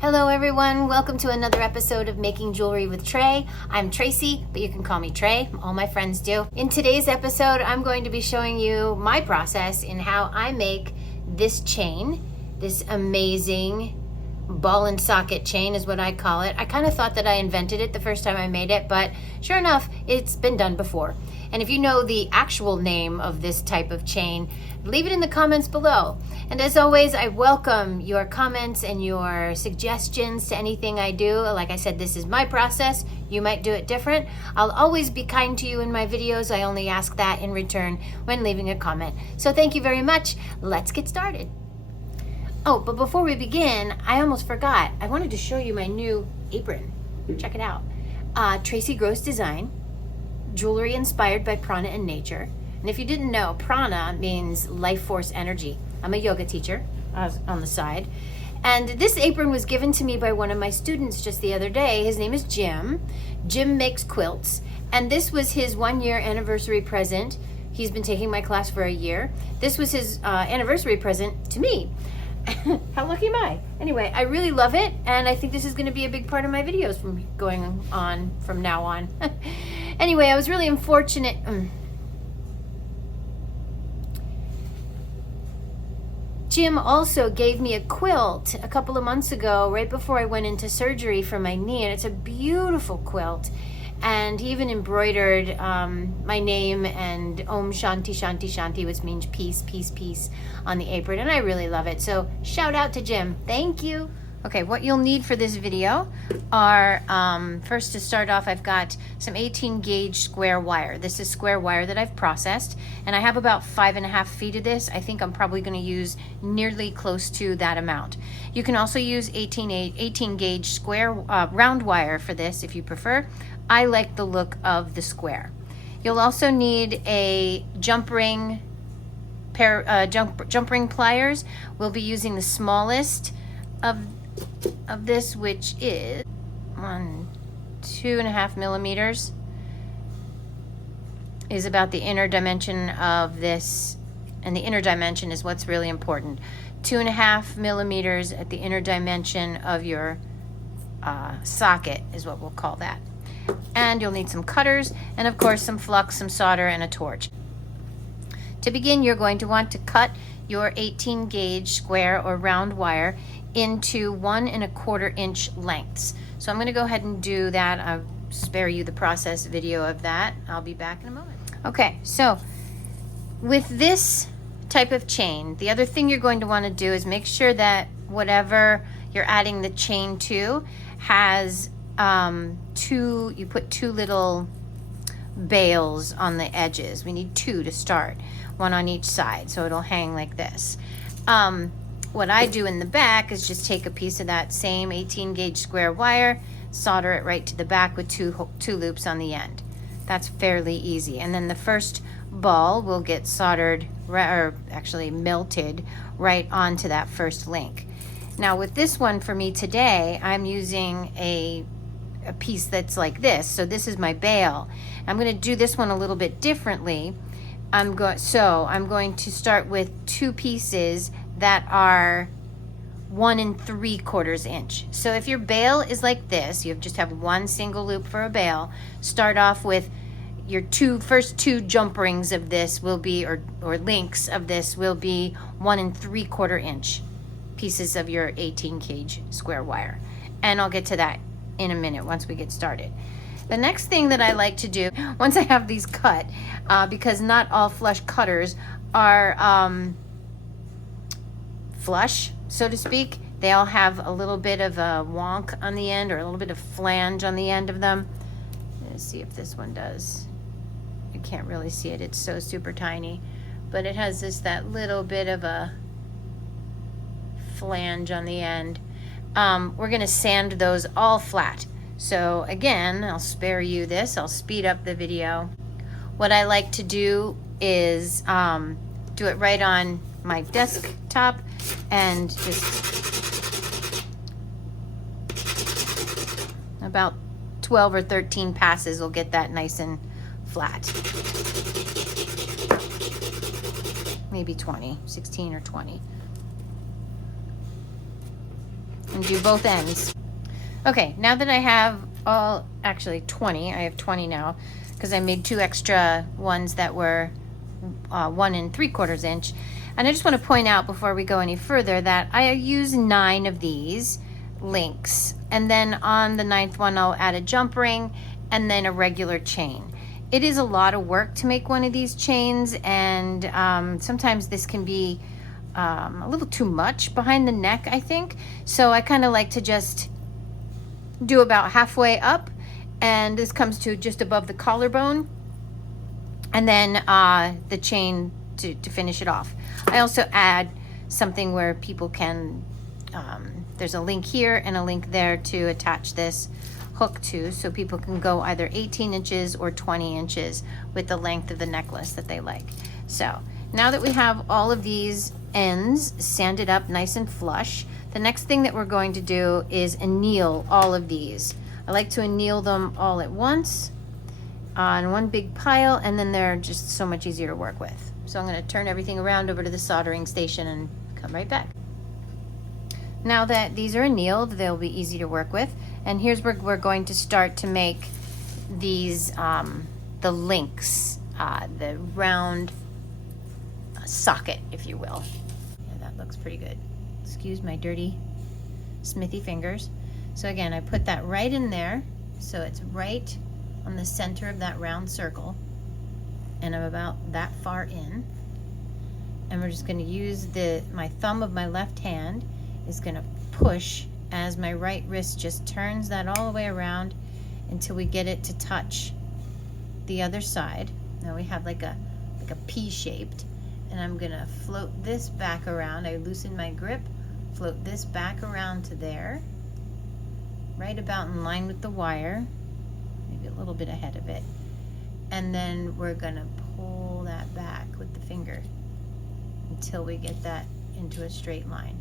Hello everyone, welcome to another episode of Making Jewelry with Trey. I'm Tracy, but you can call me Trey. All my friends do. In today's episode, I'm going to be showing you my process in how I make this chain, this amazing ball and socket chain is what I call it. I kind of thought that I invented it the first time I made it, but sure enough, it's been done before. And if you know the actual name of this type of chain, leave it in the comments below. And as always, I welcome your comments and your suggestions to anything I do. Like I said, this is my process. You might do it different. I'll always be kind to you in my videos. I only ask that in return when leaving a comment. So thank you very much. Let's get started. Oh, but before we begin, I almost forgot. I wanted to show you my new apron. Check it out. Tracy Gross Design, jewelry inspired by prana and nature. And if you didn't know, prana means life force energy. I'm a yoga teacher on the side. And this apron was given to me by one of my students just the other day. His name is Jim. Jim makes quilts. And this was his 1-year anniversary present. He's been taking my class for a year. This was his anniversary present to me. How lucky am I? Anyway, I really love it, and I think this is going to be a big part of my videos from going on from now on. Anyway, I was really unfortunate. Jim also gave me a quilt a couple of months ago, right before I went into surgery for my knee, and it's a beautiful quilt. And he even embroidered my name and Om Shanti Shanti Shanti, which means peace, peace, peace, on the apron. And I really love it. So shout out to Jim. Thank you. Okay, what you'll need for this video are, first to start off, I've got some 18 gauge square wire. This is square wire that I've processed, and I have about 5.5 feet of this. I think I'm probably going to use nearly close to that amount. You can also use 18 gauge square round wire for this if you prefer. I like the look of the square. You'll also need a jump ring jump ring pliers. We'll be using the smallest of this, which is 2.5 millimeters, is about the inner dimension of this, and the inner dimension is what's really important. 2.5 millimeters at the inner dimension of your socket is what we'll call that. And you'll need some cutters, and of course some flux, some solder, and a torch. To begin, you're going to want to cut your 18 gauge square or round wire into 1 1/4 inch lengths. So I'm going to go ahead and do that. I'll spare you the process video of that. I'll be back in a moment. Okay, so with this type of chain, the other thing you're going to want to do is make sure that whatever you're adding the chain to has you put 2 little bails on the edges. We need 2 to start, 1 on each side, so it'll hang like this. What I do in the back is just take a piece of that same 18 gauge square wire, solder it right to the back with two loops on the end. That's fairly easy. And then the first ball will get soldered, or actually melted, right onto that first link. Now with this one for me today, I'm using a piece that's like this. So this is my bail. I'm going to do this one a little bit differently. I'm going to start with 2 pieces that are 1 3/4 inch. So if your bail is like this, you just have 1 single loop for a bail. Start off with your first two jump rings of this will be, or links of this will be 1 3/4 inch pieces of your 18 gauge square wire. And I'll get to that in a minute once we get started. The next thing that I like to do, once I have these cut, because not all flush cutters are flush, so to speak. They all have a little bit of a wonk on the end, or a little bit of flange on the end of them. Let's see if this one does. You can't really see it, it's so super tiny, but it has that little bit of a flange on the end. We're going to sand those all flat. So again, I'll spare you this. I'll speed up the video. What I like to do is do it right on my desktop, and just about 12 or 13 passes will get that nice and flat. Maybe 20, 16 or 20. and do both ends. Okay, now that I have actually 20, I have 20 now, because I made 2 extra ones that were 1 3/4 inch. And I just want to point out before we go any further that I use 9 of these links, and then on the 9th one I'll add a jump ring and then a regular chain. It is a lot of work to make one of these chains, and sometimes this can be a little too much behind the neck, I think. So I kind of like to just do about halfway up, and this comes to just above the collarbone, and then the chain to finish it off. I also add something where people can, there's a link here and a link there to attach this hook to, so people can go either 18 inches or 20 inches with the length of the necklace that they like. So now that we have all of these ends sanded up nice and flush, the next thing that we're going to do is anneal all of these. I like to anneal them all at once on one big pile, and then they're just so much easier to work with. So I'm going to turn everything around over to the soldering station and come right back. Now that these are annealed, they'll be easy to work with. And here's where we're going to start to make these, the links, the round socket, if you will. Yeah, that looks pretty good. Excuse my dirty smithy fingers. So again, I put that right in there, so it's right on the center of that round circle, and I'm about that far in. And we're just going to use my thumb of my left hand is going to push as my right wrist just turns that all the way around until we get it to touch the other side. Now we have like a P shaped, and I'm going to float this back around. I loosen my grip, float this back around to there, right about in line with the wire, maybe a little bit ahead of it. And then we're going to pull that back with the finger until we get that into a straight line.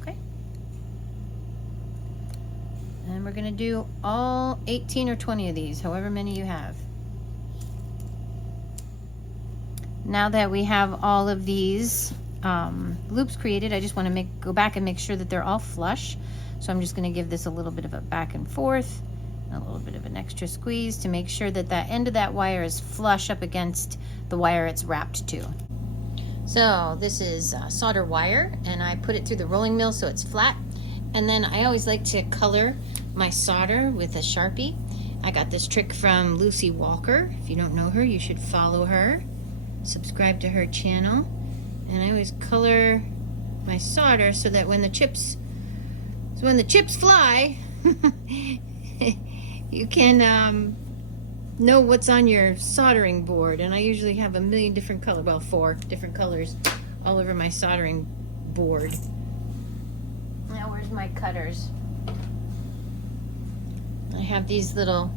Okay? And we're going to do all 18 or 20 of these, however many you have. Now that we have all of these loops created, I just want to go back and make sure that they're all flush. So I'm just going to give this a little bit of a back and forth, a little bit of an extra squeeze to make sure that that end of that wire is flush up against the wire it's wrapped to. So this is solder wire, and I put it through the rolling mill so it's flat. And then I always like to color my solder with a Sharpie. I got this trick from Lucy Walker. If you don't know her, you should follow her. Subscribe to her channel. And I always color my solder so that when the chips fly, you can know what's on your soldering board. And I usually have a million different colors, well, 4 different colors all over my soldering board. Now where's my cutters? I have these little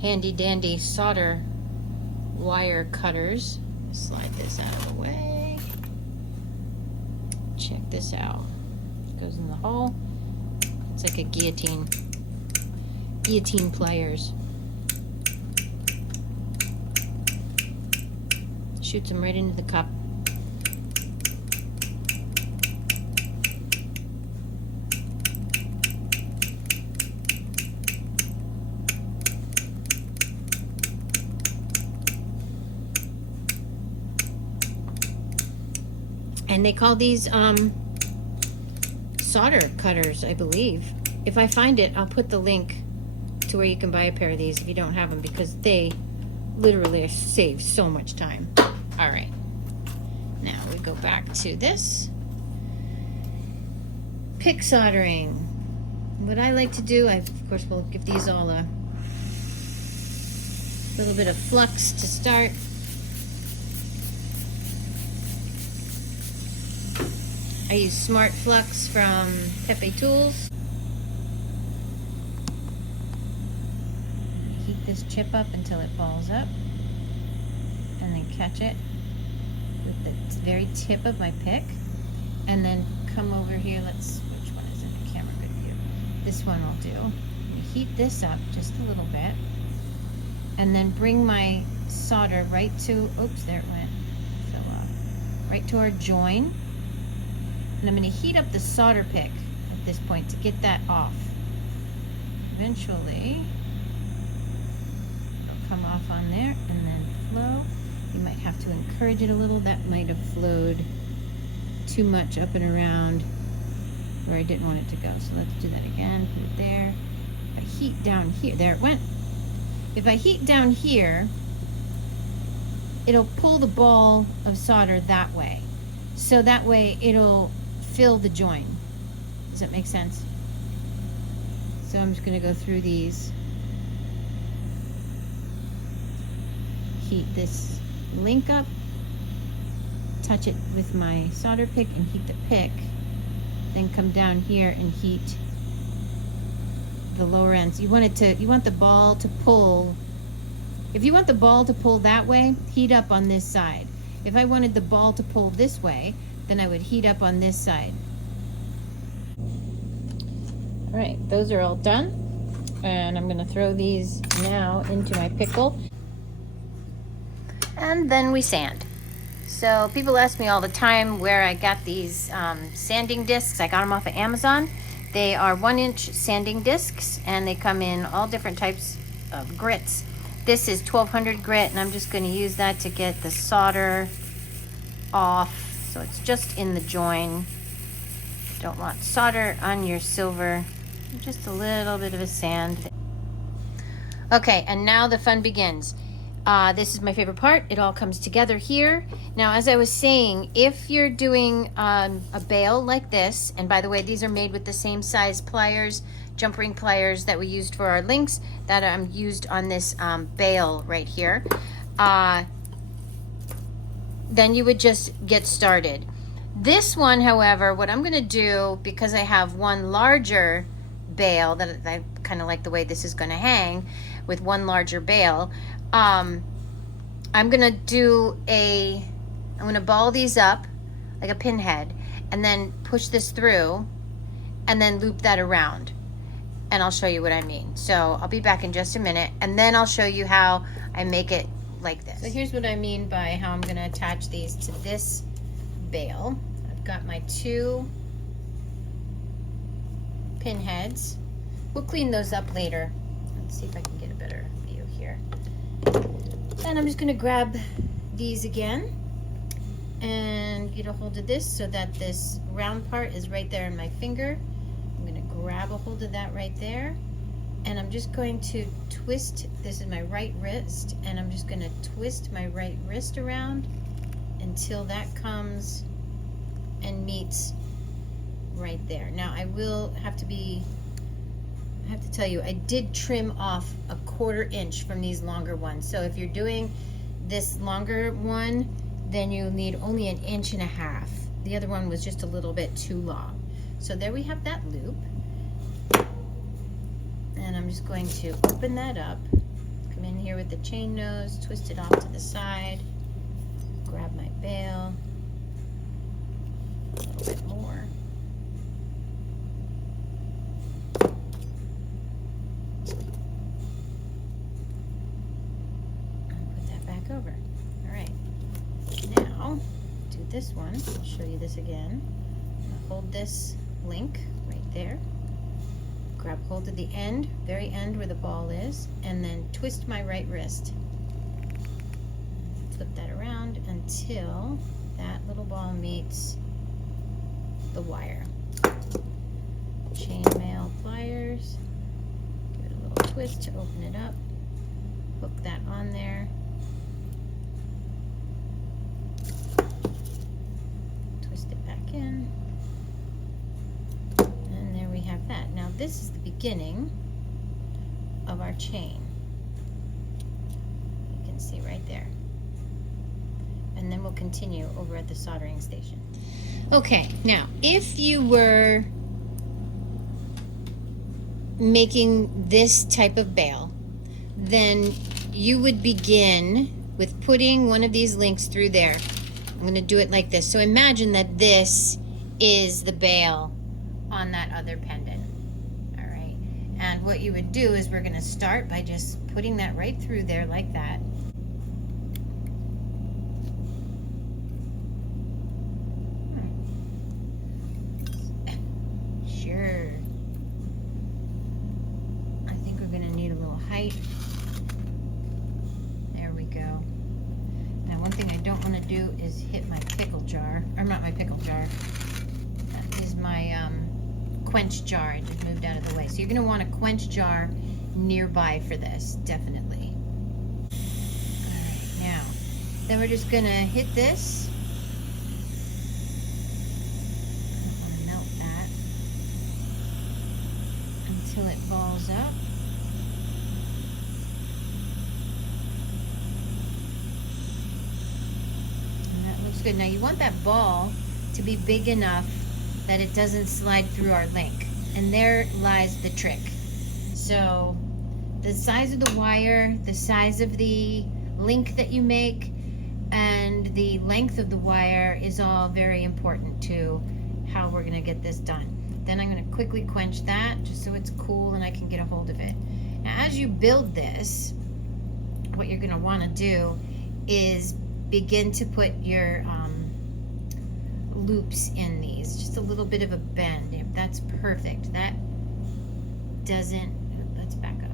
handy dandy solder wire cutters. Slide this out of the way. Check this out. It goes in the hole. It's like a guillotine pliers. Shoots them right into the cup. And they call these solder cutters, I believe. If I find it, I'll put the link to where you can buy a pair of these if you don't have them, because they literally save so much time. All right, now we go back to this pick soldering. What I like to do, of course will give these all a little bit of flux to start. I use Smart Flux from Pepe Tools. Heat this chip up until it balls up, and then catch it with the very tip of my pick, and then come over here. Which one is in the camera good view? This one will do. Heat this up just a little bit, and then bring my solder right to, oops, there it went, fell off, right to our join. And I'm going to heat up the solder pick at this point to get that off. Eventually, it'll come off on there and then flow. You might have to encourage it a little. That might have flowed too much up and around where I didn't want it to go. So let's do that again. Put it there. If I heat down here, there it went. If I heat down here, it'll pull the ball of solder that way. So that way it'll fill the join. Does that make sense? So I'm just going to go through these. Heat this link up. Touch it with my solder pick and heat the pick. Then come down here and heat the lower ends. You want the ball to pull. If you want the ball to pull that way, heat up on this side. If I wanted the ball to pull this way, then I would heat up on this side. All right, those are all done. And I'm gonna throw these now into my pickle. And then we sand. So people ask me all the time where I got these sanding discs. I got them off of Amazon. They are 1-inch sanding discs, and they come in all different types of grits. This is 1200 grit, and I'm just going to use that to get the solder off. So it's just in the join. Don't want solder on your silver. Just a little bit of a sand. Okay, and now the fun begins. This is my favorite part. It all comes together here. Now, as I was saying, if you're doing a bale like this, and by the way, these are made with the same size pliers, jump ring pliers that we used for our links that used on this bale right here, then you would just get started. This one, however, what I'm going to do, because I have one larger bale that I kind of like the way this is going to hang with one larger bale, I'm gonna ball these up like a pinhead and then push this through and then loop that around, and I'll show you what I mean. So I'll be back in just a minute, and then I'll show you how I make it like this. So here's what I mean by how I'm gonna attach these to this bale. I've got my 2 pinheads. We'll clean those up later. Let's see if I can get a better view here. And I'm just going to grab these again and get a hold of this so that this round part is right there in my finger. I'm going to grab a hold of that right there, and I'm just going to twist. This is my right wrist, and I'm just going to twist my right wrist around until that comes and meets right there. Now I have to tell you, I did trim off a 1/4 inch from these longer ones. So if you're doing this longer one, then you'll need only 1.5 inches. The other one was just a little bit too long. So there we have that loop. And I'm just going to open that up, come in here with the chain nose, twist it off to the side, grab my bale, a little bit more. Over. All right, now do this one. I'll show you this again. Hold this link right there, grab hold of the end, very end where the ball is, and then twist my right wrist. Flip that around until that little ball meets the wire. Chain mail pliers, give it a little twist to open it up, hook that on there. In, and there we have that. Now this is the beginning of our chain. You can see right there. And then we'll continue over at the soldering station. Okay, now if you were making this type of bale, then you would begin with putting one of these links through there. I'm going to do it like this. So imagine that this is the bale on that other pendant. All right. And what you would do is we're going to start by just putting that right through there like that. tight. There we go. Now one thing I don't want to do is hit my pickle jar, or not my pickle jar. That is my quench jar. I just moved out of the way. So you're going to want a quench jar nearby for this, definitely. Alright, now, then we're just going to hit this. I don't want to melt that until it balls up. And that looks good. Now you want that ball to be big enough that it doesn't slide through our link. And there lies the trick. So the size of the wire, the size of the link that you make, and the length of the wire is all very important to how we're gonna get this done. Then I'm gonna quickly quench that just so it's cool and I can get a hold of it. Now as you build this, what you're gonna wanna do is begin to put your loops in these, just a little bit of a bend. Yep, that's perfect. That doesn't, let's back up.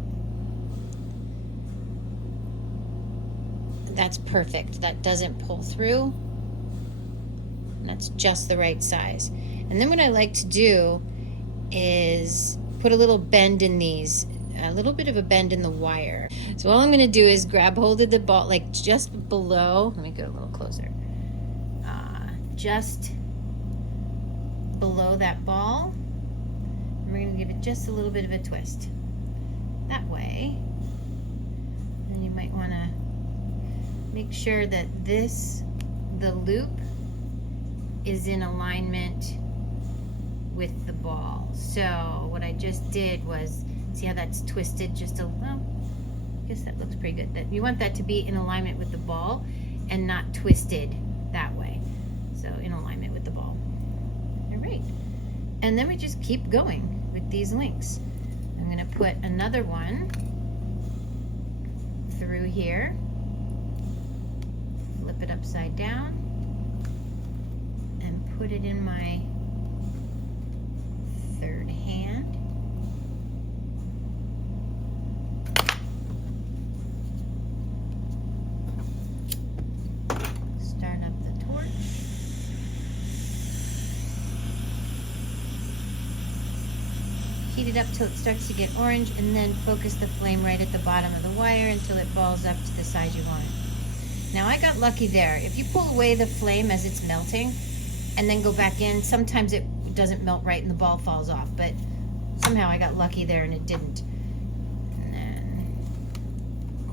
That's perfect. That doesn't pull through. That's just the right size. And then what I like to do is put a little bend in these, a little bit of a bend in the wire. So all I'm going to do is grab hold of the ball, like just below, let me go a little closer, just below that ball. And we're going to give it just a little bit of a twist. That way. And you might want to make sure that the loop is in alignment with the ball. So what I just did was, see how that's twisted just a little? I guess that looks pretty good. That you want that to be in alignment with the ball and not twisted that way. So in alignment with the ball. All right. And then we just keep going with these links. I'm going to put another one through here. Flip it upside down and put it in my third hand. Start up the torch. Heat it up till it starts to get orange, and then focus the flame right at the bottom of the wire until it balls up to the size you want it. Now I got lucky there. If you pull away the flame as it's melting and then go back in, sometimes it doesn't melt right and the ball falls off, but somehow I got lucky there and it didn't. And then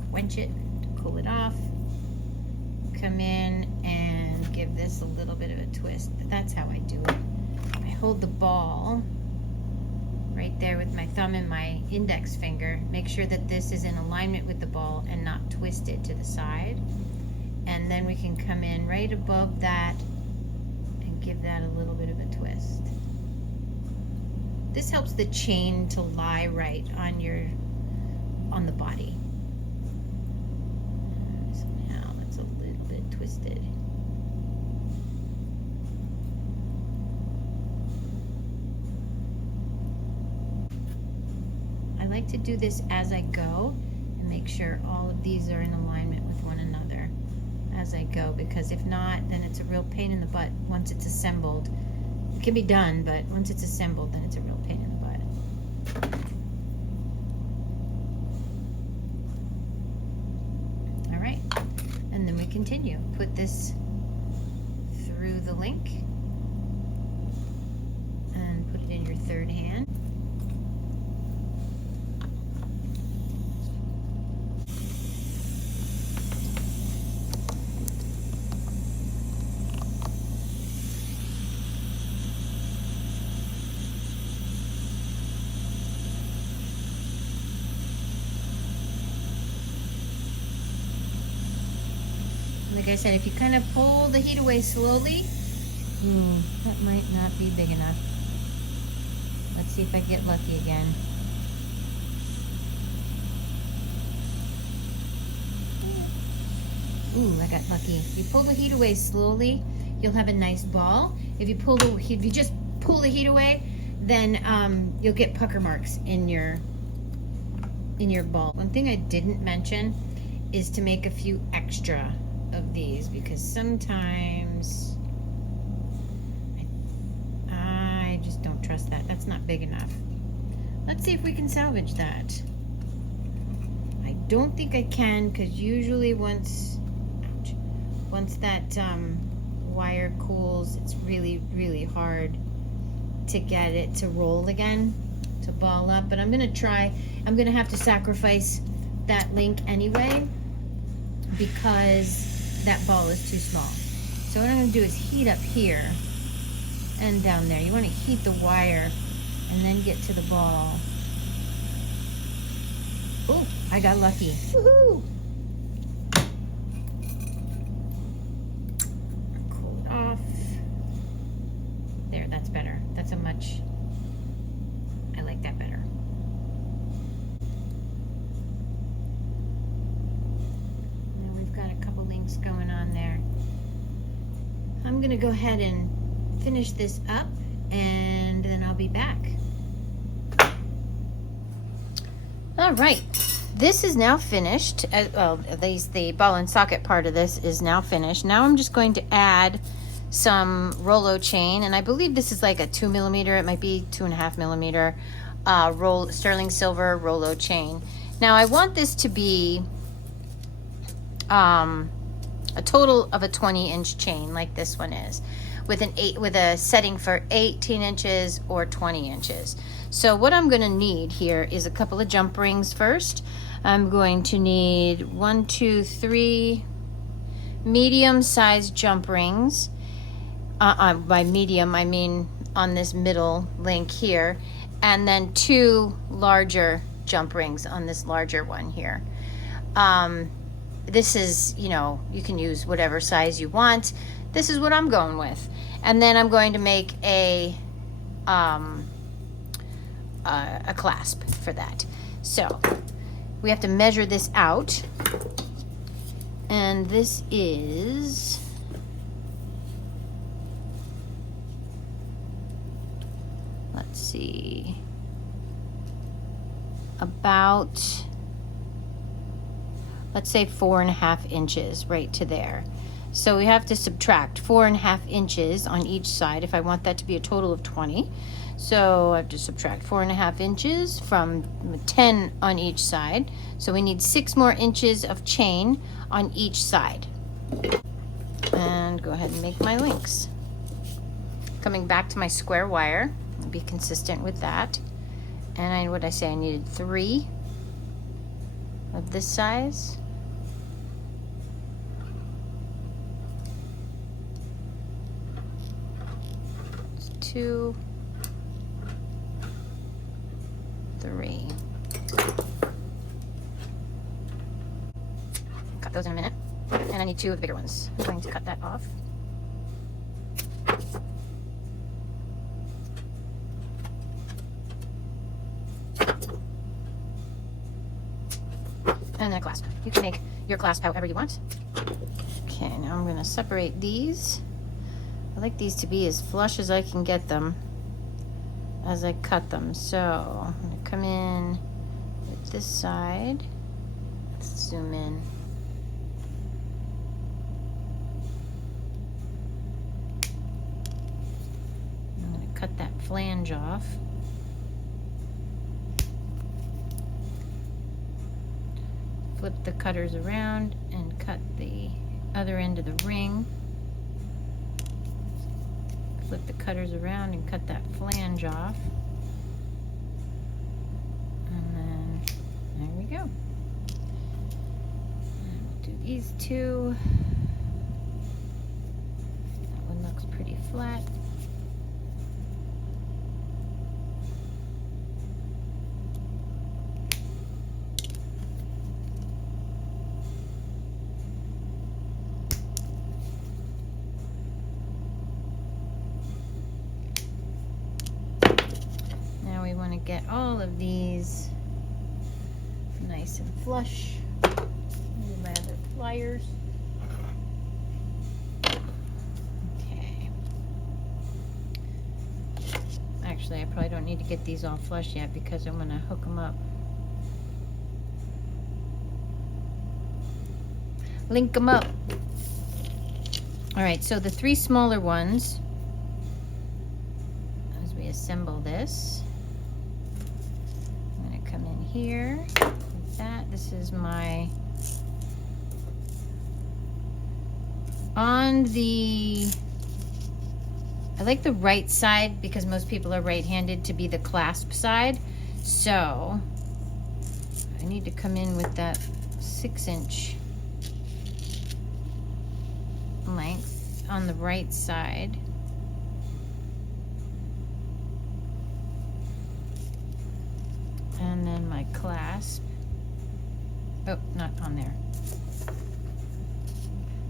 quench it, cool it off, come in and give this a little bit of a twist. That's how I do it. I hold the ball right there with my thumb and my index finger. Make sure that this is in alignment with the ball and not twisted to the side. And then we can come in right above that and give that a little bit of a twist. This helps the chain to lie right on the body. Somehow that's a little bit twisted. I like to do this as I go and make sure all of these are in alignment with one another as I go, because if not, then it's a real pain in the butt once it's assembled. It can be done, but once it's assembled, then it's a real pain in the butt. All right, and then we continue. Put this through the link and put it in your third hand. Like I said, if you kind of pull the heat away slowly, that might not be big enough. Let's see if I get lucky again. Ooh, I got lucky. If you pull the heat away slowly, you'll have a nice ball. If you just pull the heat away, then you'll get pucker marks in your in your ball. One thing I didn't mention is to make a few extra of these, because sometimes I just don't trust that. That's not big enough. Let's see if we can salvage that. I don't think I can, because usually once that wire cools, it's really, really hard to get it to roll again, to ball up. But I'm gonna try. I'm gonna have to sacrifice that link anyway, because that ball is too small. So what I'm gonna do is heat up here and down there. You wanna heat the wire and then get to the ball. Oh, I got lucky. Woohoo! Cool it off. There, that's better. That's a much, I like that better. Now we've got a couple links going on there. I'm gonna go ahead and finish this up, and then I'll be back. All right, this is now finished. Well, at least the ball and socket part of this is now finished. Now I'm just going to add some Rollo chain, and I believe this is like a 2 millimeter. It might be 2.5 millimeter sterling silver Rollo chain. Now I want this to be a total of a 20-inch chain, like this one is, with a setting for 18 inches or 20 inches. So what I'm going to need here is a couple of jump rings first. I'm going to need 1, 2, 3 medium-sized jump rings. By medium, I mean on this middle link here, and then 2 larger jump rings on this larger one here. This is, you know, you can use whatever size you want. This is what I'm going with. And then I'm going to make a clasp for that. So we have to measure this out, and this is let's see, about, let's say 4.5 inches right to there. So we have to subtract 4.5 inches on each side if I want that to be a total of 20. So I have to subtract 4.5 inches from 10 on each side. So we need 6 more inches of chain on each side. And go ahead and make my links. Coming back to my square wire, be consistent with that. And what I say, I needed 3 of this size. It's 2, 3. Cut those in a minute. And I need 2 of the bigger ones. I'm going to cut that off. And then a clasp. You can make your clasp however you want. Okay, now I'm going to separate these. I like these to be as flush as I can get them as I cut them. So I'm going to come in with this side. Let's zoom in. I'm going to cut that flange off. Flip the cutters around and cut the other end of the ring. Flip the cutters around and cut that flange off. And then there we go. And we'll do these 2. That one looks pretty flat. We want to get all of these nice and flush. Use my other pliers. Okay. Actually, I probably don't need to get these all flush yet because I'm going to hook them up Link them up. All right, so the 3 smaller ones, as we assemble this, I'm gonna come in here with that. This is my, on the, I like the right side because most people are right-handed to be the clasp side. So I need to come in with that 6-inch length on the right side. And then my clasp. Oh, not on there.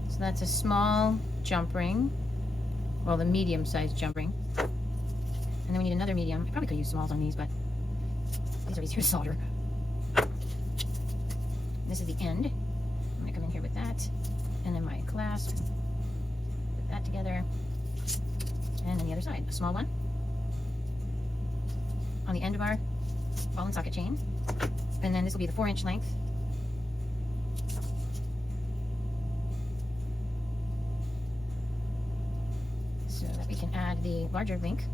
So that's a small jump ring. Well, the medium-sized jump ring. And then we need another medium. I probably could use smalls on these, but these are easier to solder. This is the end. I'm gonna come in here with that. And then my clasp. Put that together. And then the other side, a small one. On the end of our ball and socket chain. And then this will be the 4-inch length. So that we can add the larger link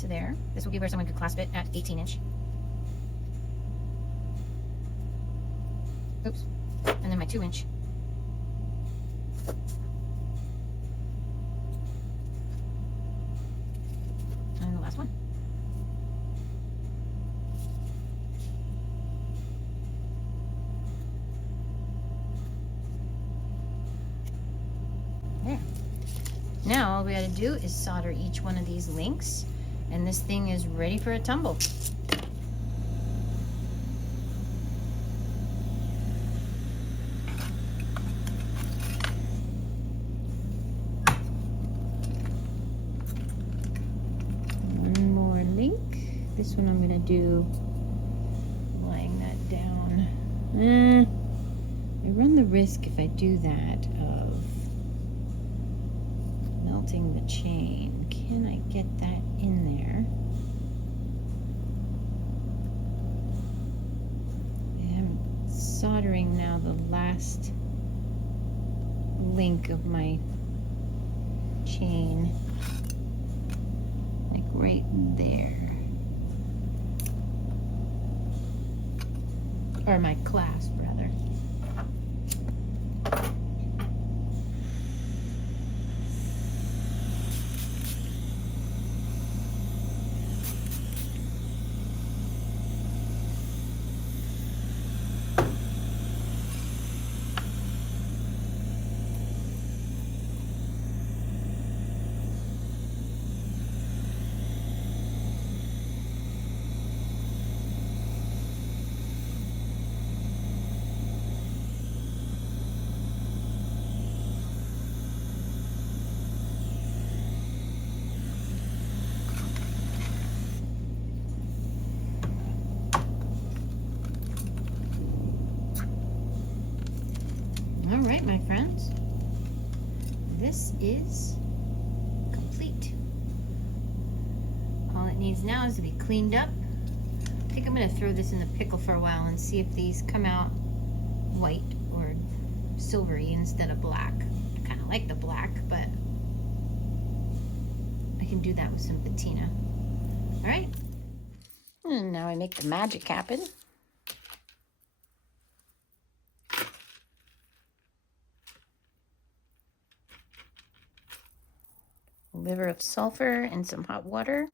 to there. This will be where someone could clasp it at 18-inch. Oops. And then my 2-inch. And the last one. There. Now all we gotta do is solder each one of these links, and this thing is ready for a tumble. One more link. This one I'm gonna do laying that down. I run the risk if I do that of melting the chain. Can I get that in there? I'm soldering now the last link of my chain, like right there. Or my clasp, rather. All right, my friends, this is complete. All it needs now is to be cleaned up. I think I'm going to throw this in the pickle for a while and see if these come out white or silvery instead of black. I kind of like the black, but I can do that with some patina. All right. And now I make the magic happen. Liver of sulfur and some hot water.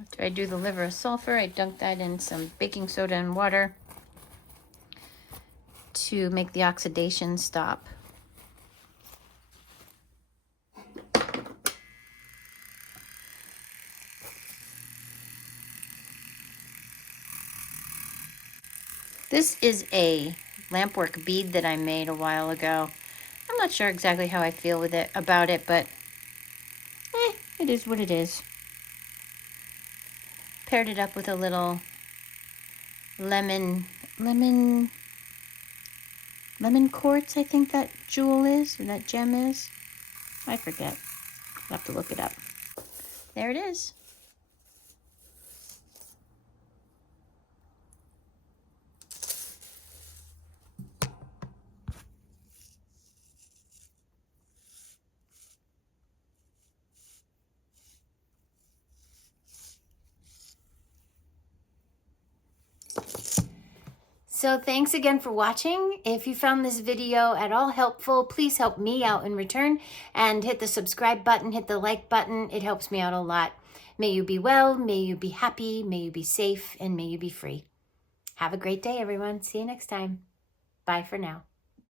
After I do the liver of sulfur, I dunk that in some baking soda and water to make the oxidation stop. This is a lampwork bead that I made a while ago. I'm not sure exactly how I feel with it about it, but it is what it is. Paired it up with a little lemon quartz, I think that jewel is, or that gem is. I forget. I'll have to look it up. There it is. So thanks again for watching. If you found this video at all helpful, please help me out in return and hit the subscribe button, hit the like button. It helps me out a lot. May you be well, may you be happy, may you be safe, and may you be free. Have a great day, everyone. See you next time. Bye for now.